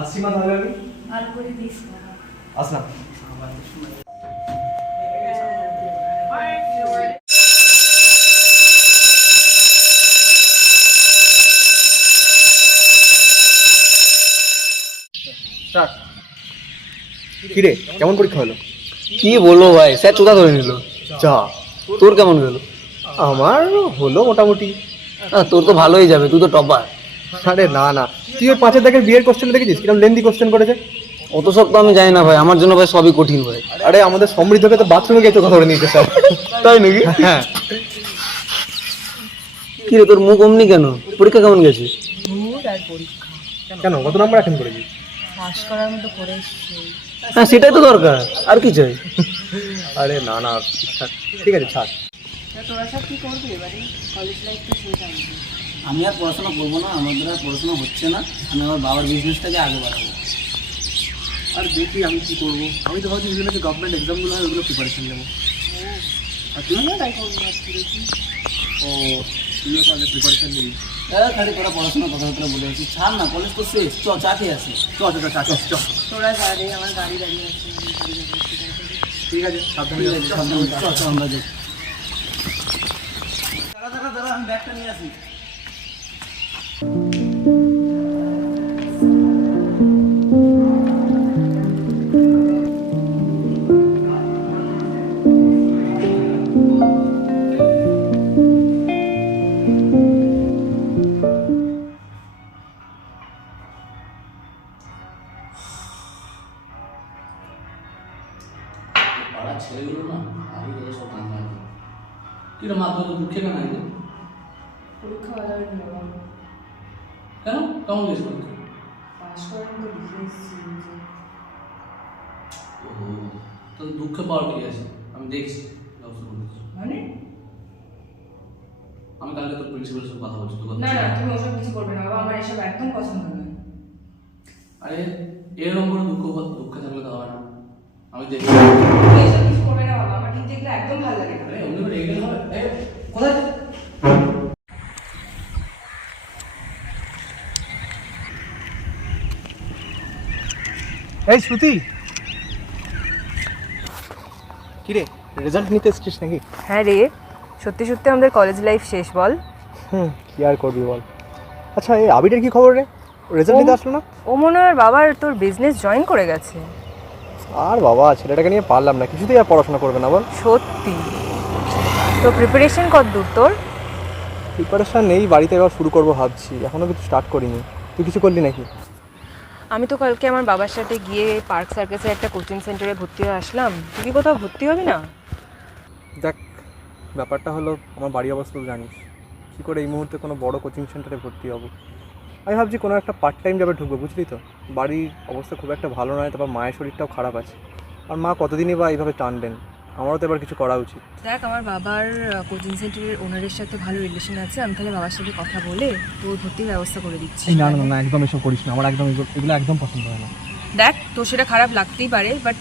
আসছি মা, তাহলে আমি ভালো করে দিস না। আসলাম। কিরে, কেমন পরীক্ষা হলো? কি বলবো ভাই, স্যার চোদা ধরে নিল। যা, তোর কেমন গেল? আমার হলো মোটামুটি। তোর তো ভালোই যাবে, তুই তো টপার। আরে না না, তুই ওই 5-এর দাগের বিয়ের কোশ্চেন দেখেছিস কিরকম লেন্দি কোশ্চেন করেছে? অত সব তো আমি জানি না ভাই, আমার জন্য ভাই সবই কঠিন ভাই। আরে আমাদের সমৃদ্ধকে তো বাথরুমে গিয়ে চোখা ধরে নিয়েছে স্যার। তাই নাকি? হ্যাঁ। কি রে, তোর মুখ অমনি কেন? পরীক্ষা কেমন গেছে? ভূত আর পরীক্ষা কেন, কত নাম্বার এখন করেছিস? পাস করার মতো করে এসছি। হ্যাঁ সেটাই তো দরকার, আর কি চাই? আরে না না, ঠিকঠাক, ঠিক আছে ছাড়। তোরা সব কি করবি এবারে? কলেজ লাইফ তো শেষ আমি। আমি আর পড়াশোনা করবো না, আমাদের আর পড়াশোনা হচ্ছে না। আমি আমার বাবার বিজনেসটাকে আগে বাড়াবো। আর দেখি আমি কি করবো। আমি তো ভাবছি বিভিন্ন যে গভর্নমেন্ট এক্সামগুলো হয় ওগুলো প্রিপারেশন নেবো। আর তুইও তাই করবি ভাবছি দেখি। ও, তুইও তাহলে প্রিপারেশন নিবি? খালি তোরা পড়াশোনার কথাবার্তা বলে আছিস, ছাড় না, কলেজ তো শেষ, চ চা খেয়ে আসি। চ চ চ চ চ। তোরা যা রে, আমার গাড়ি দাঁড়িয়ে আছে, আমি গাড়ি যাবো। ঠিক আছে, সাবধানে ঠিক যাস। আছে, সাবধানে, চ চ আমরা যাই। দাঁড়া, আমি ব্যাগটা নিয়ে আসি। পাড়ার ছেলেগুলো না আমি সব কান্না। কিরম মা, তোর দুঃখে কেন আইলে? পরীক্ষা ভালো হয়নি বাবা। কেন, কেমন গেছে পরীক্ষা? পাস করার মতো লিখে এসেছি যে। ও, তোর দুঃখে পাওয়ার কি আছে? আমি দেখছি ব্যবস্থা করতেছি। মানে? আমি কালকে তোর প্রিন্সিপালের সাথে কথা বলছি, তোর কথা না না, শুনে। তুমি ওসব কিছু করবে না বাবা, আমার এসব একদম পছন্দ নয়। আরে এরকম করে দুঃখে থাকলে তো হবে না। আমি দেখছি। তুমি এসব কিছু করবে না বাবা, আমার ঠিক দেখলে একদম ভালো লাগে না। আরে অমনি করে এগিয়ে হবে। কোথায়? এই শ্রুতি, কিরে রেজাল্ট নিতে এসছিস নাকি? হ্যাঁ রে, সত্যি সত্যি আমাদের কলেজ লাইফ শেষ বল। কি আর করবি বল। আচ্ছা, এই আবিরের কি খবর রে? রেজাল্ট নিতে আসলো না? ও মনে হয় বাবার তোর বিজনেস জয়েন করে গেছে। আর বাবা, ছেলেটাকে নিয়ে পারলাম না, কিছুতেই আর পড়াশোনা করবে না বল। সত্যি? তো প্রিপারেশন কত দূর তোর? প্রিপারেশন নেই, বাড়িতে এবার শুরু করবো ভাবছি, এখনো কিছু স্টার্ট করিনি। তুই কিছু করলি নাকি? আমি তো কালকে আমার বাবার সাথে গিয়ে পার্ক সার্কাসের একটা কোচিং সেন্টারে ভর্তি হয়ে আসলাম। তুই কি কোথাও ভর্তি হবি না? দেখ, ব্যাপারটা হলো আমার বাড়ির অবস্থা তো জানিস, কী করে এই মুহূর্তে কোনো বড় কোচিং সেন্টারে ভর্তি হবো। আমি ভাবছি কোনো একটা পার্ট টাইম জবে ঢুকবো, বুঝলি তো। বাড়ির অবস্থা খুব একটা ভালো নয়, তারপর মায়ের শরীরটাও খারাপ আছে, আর মা কতদিনই বা এইভাবে টানবেন। আমারও তো এবার কিছু করা উচিত। দেখ, আমার বাবার কোচিং সেন্টারের ওনারের সাথে ভালো রিলেশন আছে, আমি তাহলে বাবার সাথে কথা বলে তোর ভর্তির ব্যবস্থা করে দিচ্ছি। না না না, একদম এসব করিস না, আমার একদম এগুলো একদম পছন্দ হয় না। দেখ, তোর সেটা খারাপ লাগতেই পারে, বাট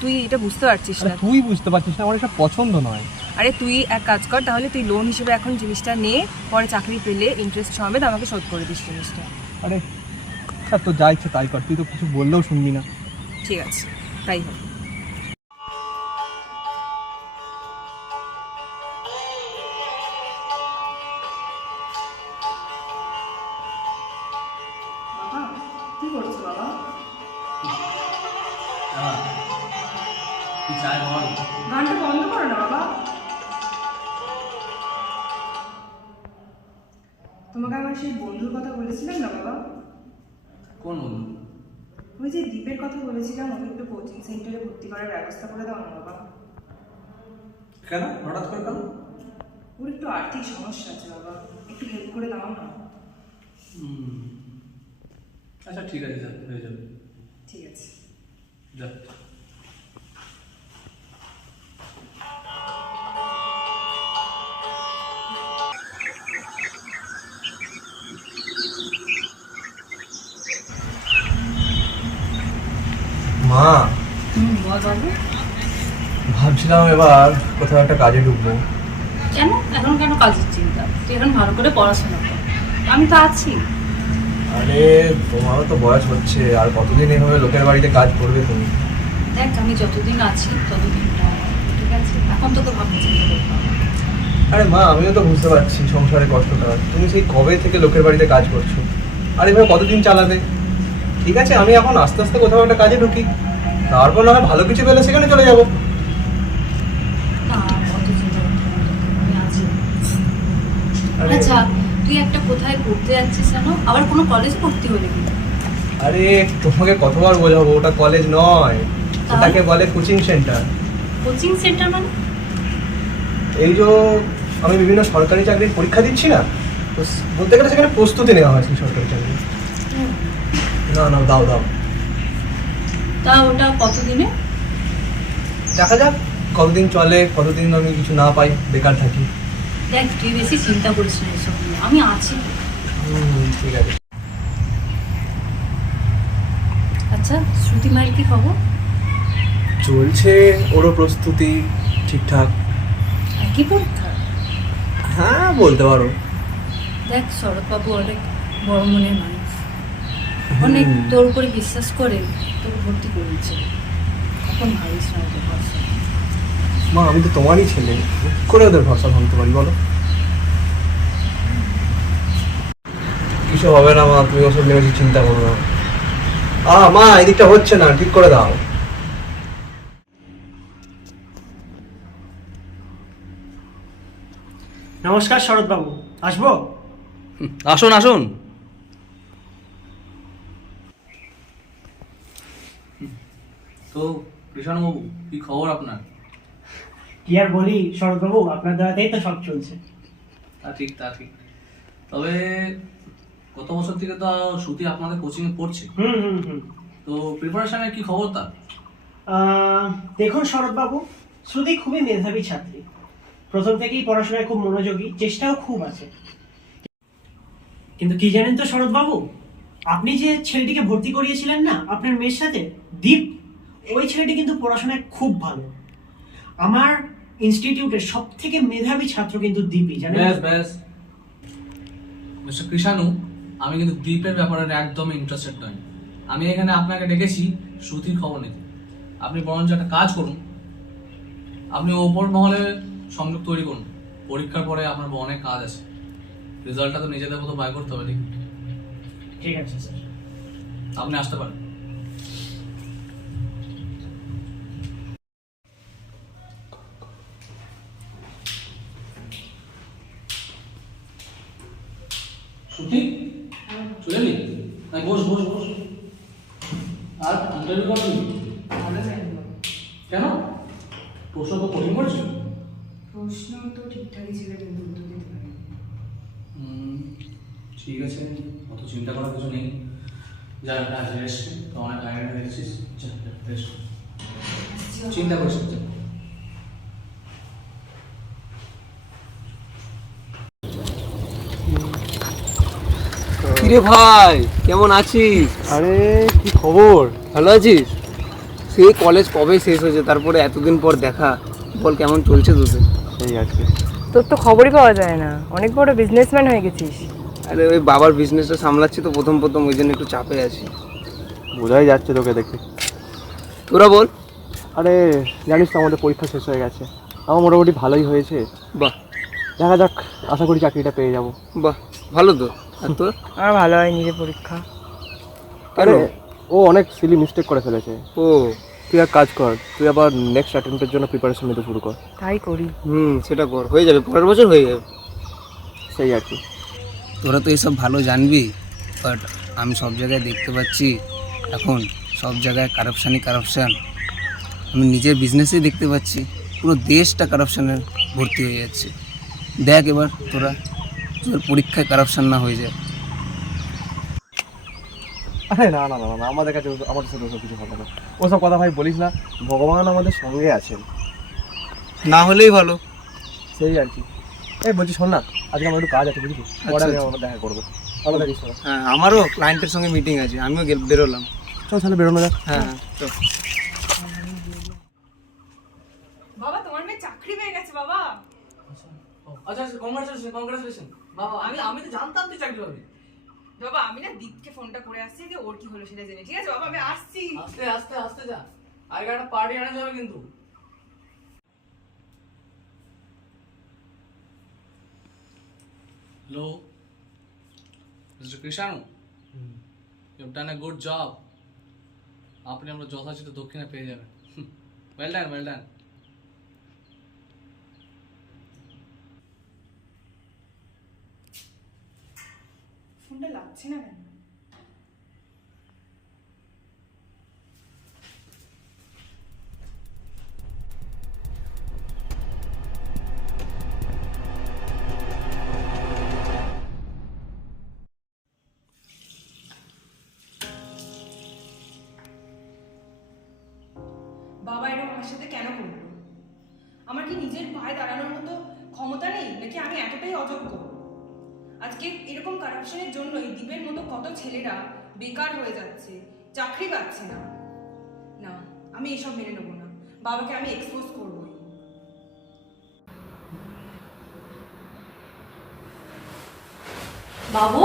তুই এটা বুঝতে পারছিস না। তুই বুঝতে পারছিস না, আমার এসব পছন্দ নয়। আরে তুই এক কাজ কর, তাহলে তুই লোন হিসেবে এখন জিনিসটা নে, পরে চাকরি পেলে ইন্টারেস্ট সমেত আমাকে শোধ করে দিস জিনিসটা। আরে স্যার, তো যা ইচ্ছে তাই কর, তুই তো কিছু বললেও শুনবি না। ঠিক আছে, তাই হবে। বাবা, কি করছো বাবা? কি চাই বল? গানটা বন্ধ করো না বাবা। তোমাকে আমার সেই বন্ধুর কথা বলেছিলাম না বাবা? কোন বন্ধু? ওই যে দ্বীপের কথা বলেছিলাম, ওকে একটু কোচিং সেন্টারে ভর্তি করার ব্যবস্থা করে দাও না বাবা। কেন হঠাৎ করে কেন? ওর একটু আর্থিক সমস্যা আছে বাবা, একটু হেল্প করে দাও না। আচ্ছা ঠিক আছে, যা হয়ে যাবে। ঠিক আছে। যা। মা, বল বাবু। ভাবছিলাম এবার কোথাও একটা কাজে ঢুকবো। কেন এখন কেন কাজের চিন্তা? তুই এখন ভালো করে পড়াশোনা কর, আমি তো আছি। আরে তোমারও তো বয়স হচ্ছে, আর কতদিন এভাবে লোকের বাড়িতে কাজ করবে তুমি? দেখ আমি যতদিন আছি ততদিন ঠিক আছে, এখন তোকে ভাবনা চিন্তা করতে হবে। আরে মা, আমিও তো বুঝতে পারছি সংসারে কষ্টটা। তুমি সেই কবে থেকে লোকের বাড়িতে কাজ করছো, আর এভাবে কতদিন চালাবে? ঠিক আছে, আমি এখন আস্তে আস্তে কোথাও একটা কাজে ঢুকি, তারপর না হয় ভালো কিছু পেলে সেখানে চলে যাবো। না অত চিন্তা করতে হবে না, আমি আছি। আরে আচ্ছা তুই একটা কোথায় পড়তে যাচ্ছিস জানো, আবার কোনো কলেজে ভর্তি হলে কি? আরে তোমাকে কতবার বোঝাবো, ওটা কলেজ নয়, তাহলে? ওটাকে বলে কোচিং সেন্টার। কোচিং সেন্টার মানে? এই যে আমি বিভিন্ন সরকারি চাকরির পরীক্ষা দিচ্ছি না, তো বলতে গেলে সেখানে প্রস্তুতি নেওয়া হয় সেই সরকারি চাকরি। না না, দাও দাও। তা ওটা কতদিনে? দেখা যাক কতদিন চলে, কতদিন আমি কিছু না পাই, বেকার থাকি। দেখ তুই বেশি চিন্তা করিস না এসব নিয়ে, আমি আছি তো। ঠিক আছে। আচ্ছা শ্রুতি মায়ের কি খবর? চলছে ওরও প্রস্তুতি ঠিকঠাক। কি পরীক্ষা? হ্যাঁ বলতে পারো। দেখ শরৎবাবু অনেক বড় মনের মানুষ, অনেক তোর উপরে বিশ্বাস করে তোকে ভর্তি করেছে। এখন ভাবিস না ওদের ভরসা। মা, আমি তো তোমারই ছেলে, কি করে ওদের ভরসা ভাঙতে পারি বলো? কিছু হবে না মা, তুমি ওসব নিয়ে বেশি চিন্তা করো না। মা, এদিকটা হচ্ছে না, ঠিক করে দাও। নমস্কার শরৎবাবু, আসবো? আসুন আসুন। তো কৃষ্ণবাবু, কি খবর আপনার? কি আর বলি শরৎবাবু, আপনার দ্বারাতেই তো সব চলছে। তা ঠিক তা ঠিক। তবে গত বছর থেকে তো শ্রুতি আপনাদের কোচিংয়ে পড়ছে, হুম হুম হুম। তো প্রিপারেশনের কি খবর তার? দেখুন শরৎবাবু, শ্রুতি খুবই মেধাবী ছাত্রী, প্রথম থেকেই পড়াশোনায় খুব মনোযোগী, চেষ্টাও খুব আছে। কিন্তু কি জানেন তো শরৎবাবু, আপনি যে ছেলেটিকে ভর্তি করিয়েছিলেন না আপনার মেয়ের সাথে, দীপ, ওই ছেলেটি কিন্তু পড়াশোনায় খুব ভালো। আমার ইনস্টিটিউটের সব থেকে মেধাবী ছাত্র কিন্তু দীপই, জানেন? ব্যাস ব্যাস মিস্টার কৃষাণু, আমি কিন্তু দ্বীপের ব্যাপারে একদমই ইন্টারেস্টেড নই। আমি এখানে আপনাকে ডেকেছি শ্রুতির খবর নিতে। আপনি বরঞ্চ একটা কাজ করুন, আপনি ওপর মহলে সংযোগ তৈরি করুন। পরীক্ষার পরে আপনার অনেক কাজ আছে, রেজাল্টটা তো নিজেদের মতো বাই করতে হবে, ঠিক? ঠিক আছে স্যার। আপনি আসতে পারেন। শ্রুতি, চলে এলি? নাই, বস বস বস। আর ইন্টারভিউ করবি? কেন? প্রশ্ন তো কঠিন করেছিল। প্রশ্ন তো ঠিকঠাকই ছিল, কিন্তু উত্তর দিতে পারিনি। ঠিক আছে, অত চিন্তা করার কিছু নেই। যা আজ রেস্ট, তো অনেক টায়ার্ড হয়ে গেছিস, যা রেস্ট। চিন্তা করিস না, যা। কিরে ভাই, কেমন আছিস? আরে কি খবর? ভালো আছিস? সেই কলেজ কবে শেষ হয়েছে, তারপরে এতদিন পর দেখা। বল কেমন চলছে তোদের? এই আছে। তোর তো খবরই পাওয়া যায় না, অনেক বড় বিজনেসম্যান হয়ে গেছিস। আরে ওই বাবার বিজনেসটা সামলাচ্ছি তো প্রথম প্রথম, ওই জন্য একটু চাপে আছি। বোঝাই যাচ্ছে তোকে দেখে। তোরা বল। আরে জানিস তো আমাদের পরীক্ষা শেষ হয়ে গেছে, আমার মোটামুটি ভালোই হয়েছে। বাহ দেখা যাক, আশা করি চাকরিটা পেয়ে যাবো। বাহ, ভালো তো। আর তোর? আমার ভালো হয়নি রে পরীক্ষা। কেন? আরে ও অনেক সিলি মিস্টেক করে ফেলেছে। ও, তুই এক কাজ কর, তুই আবার নেক্সট অ্যাটেম্পটের জন্য প্রিপারেশন নিতে শুরু কর। তাই করি। সেটা কর, হয়ে যাবে, পরের বছর হয়ে যাবে। সেই আর কি। তোরা তো এসব ভালো জানবি, বাট আমি সব জায়গায় দেখতে পাচ্ছি এখন সব জায়গায় কারাপশানই কারাপশান। আমি নিজের বিজনেসেই দেখতে পাচ্ছি পুরো দেশটা কারাপশানে ভর্তি হয়ে যাচ্ছে। দেখ এবার তোরা, তোদের পরীক্ষায় কারাপশান না হয়ে যায়। আরে না না না না, আমাদের কাছে আমাদের সাথে ওসব কিছু হবে না। ওসব কথা ভাই বলিস না, ভগবান আমাদের সঙ্গে আছেন। না হলেই ভালো। সেই আর কি। এই বলছি শোন না, আজকে আমার একটু কাজ আছে বুঝলি, পরে আমি আবার দেখা করবো। ভালো থাকিস তোরা। হ্যাঁ, আমারও ক্লায়েন্টের সঙ্গে মিটিং আছে, আমিও বেরোলাম। চল তাহলে বেরোনো যাক। হ্যাঁ চল। বাবা তোমার মেয়ে চাকরি পেয়ে গেছে বাবা। আচ্ছা আচ্ছা, কংগ্রাচুলেশন কংগ্রাচুলেশন বাবা। আমি তো জানতাম তুই চাকরি পাবি। বাবা আমি না দীপকে ফোনটা করে আসছি যে ওর কি হলো সেটা জেনে, ঠিক আছে বাবা আমি আসছি। আস্তে আস্তে আস্তে যা, আগে একটা পার্টি আনা যাবে কিন্তু। Hello mister Krishanu, you have done a good job. আপনি আমরা যথাযথ দক্ষিণা পেয়ে যাবেন। Well done, well done. ফোনটা লাগছে না কেন? বাবা এরকম আমার সাথে কেন করলো? আমার কি নিজের পায়ে দাঁড়ানোর মতো ক্ষমতা নেই, নাকি আমি এতটাই অযোগ্য? আজকে এরকম কারাপশনের জন্যই দ্বীপের মতো কত ছেলেরা বেকার হয়ে যাচ্ছে, চাকরি পাচ্ছে না। না, আমি এসব মেনে নেবো না। বাবাকে আমি এক্সপোজ করবোই। বাবু,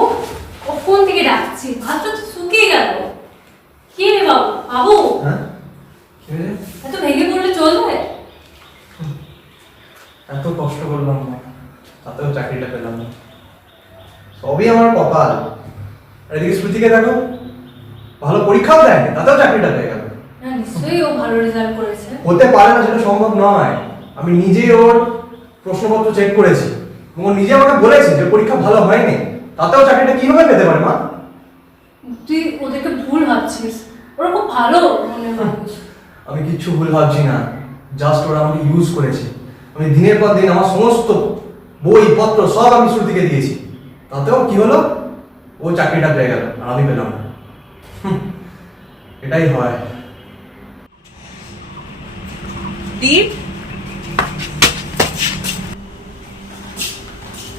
ও ফোন থেকে ডাকছি, ভাতটা তো শুকিয়ে গেল। কি রে বাবু? বাবু, হ্যাঁ এত ভেঙে পড়লে চলবে? এত কষ্ট করলাম না, তাতেও চাকরিটা পেলাম না। সবই আমার কপাল। আর এদিকে শ্রুতিকে দেখো, ভালো পরীক্ষাও দেয়নি, তাতেও চাকরিটা পেয়ে গেল। না, নিশ্চয়ই ও ভালো রেজাল্ট করেছে। হতে পারে না, সেটা সম্ভব নয়। আমি নিজেই ওর প্রশ্নপত্র চেক করেছি এবং ও নিজে আমাকে বলেছে যে পরীক্ষা ভালো হয়নি, তাতেও চাকরিটা কিভাবে পেতে পারে মা? তুই ওদেরকে ভুল ভাবছিস, ওরা খুব ভালো মনে মানুষ। আমি কিচ্ছু ভুল ভাবছি না, জাস্ট ওরা আমাকে ইউজ করেছে। আমি দিনের পর দিন আমার সমস্ত বই পত্র সব আমি শ্রুতিকে দিয়েছি, তাতেও কি হলো? ও চাকরিটা পেয়ে গেল আর আমি পেলাম না। এটাই হয়। দীপ,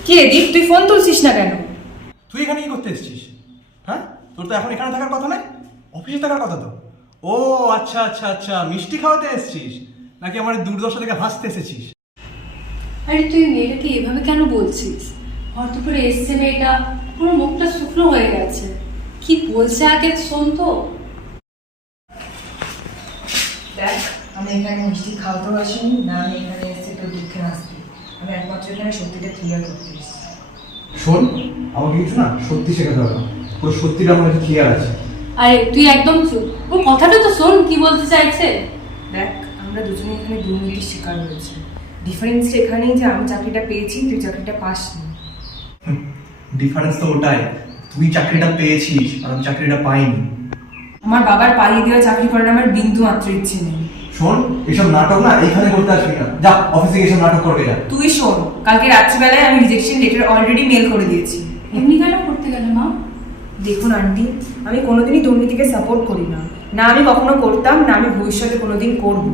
কি রে দীপ, তুই ফোন তুলছিস না কেন? তুই এখানে কি করতে এসেছিস? হ্যাঁ, তোর তো এখন এখানে থাকার কথা নয়, অফিসে থাকার কথা তো। ও আচ্ছা আচ্ছা আচ্ছা, মিষ্টি খাওয়াতে এসেছিস নাকি আমার দুর্দশা থেকে হাসতে এসেছিস? আরে তুই মেয়েটাকে এভাবে কেন বলছিস? ঘর দুপুরে এসছে মেয়েটা, পুরো মুখটা শুকনো হয়ে গেছে। কি বলছে আগে শোন তো। দেখ, আমি এখানে মিষ্টি খাওয়াতেও আসিনি, না আমি এখানে এসেছি তোর দুঃখে আসতে। আমি একমাত্র এখানে সত্যিটা ক্লিয়ার করতে এসেছি। শোন, আমাকে কিছু না সত্যি শেখাতে হবে, তোর সত্যিটা আমার কাছে ক্লিয়ার আছে। আরে তুই একদম চুপ, ওর কথাটা তো শোন কি বলতে চাইছে। দেখ, আমরা দুজনে এখানে দুর্নীতির শিকার হয়েছি। ডিফারেন্সটা এখানেই যে আমি চাকরিটা পেয়েছি, তুই চাকরিটা পাসনি। ডিফারেন্স তো ওটাই, তুই চাকরিটা পেয়েছিস আর আমি চাকরিটা পাইনি। আমার বাবার পালিয়ে দেওয়া চাকরি করার আমার বিন্দু মাত্র ইচ্ছে নেই। শোন, এসব নাটক না এইখানে করতে আসবি না, যা অফিসে গিয়ে এসব নাটক করবে যা। তুই শোন, কালকে রাত্রিবেলায় আমি রিজেকশন লেটার অলরেডি মেল করে দিয়েছি। এমনি কেন করতে গেলে মা? দেখুন আন্টি, আমি কোনোদিনই দুর্নীতিকে সাপোর্ট করি না, না আমি কখনো করতাম, না আমি ভবিষ্যতে কোনোদিন করব।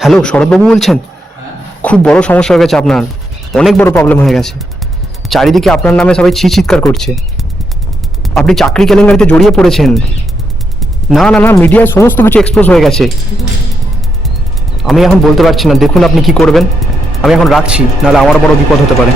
হ্যালো, শরৎবাবু বলছেন? খুব বড় সমস্যা হয়ে গেছে আপনার, অনেক বড় প্রবলেম হয়ে গেছে। চারিদিকে আপনার নামে সবাই চিৎকার করছে, আপনি চাকরি কেলেঙ্কারিতে জড়িয়ে পড়েছেন। না না না, মিডিয়ায় সমস্ত কিছু এক্সপোজ হয়ে গেছে। আমি এখন বলতে পারছি না, দেখুন আপনি কি করবেন। আমি এখন রাখছি, নাহলে আমার বড় বিপদ হতে পারে।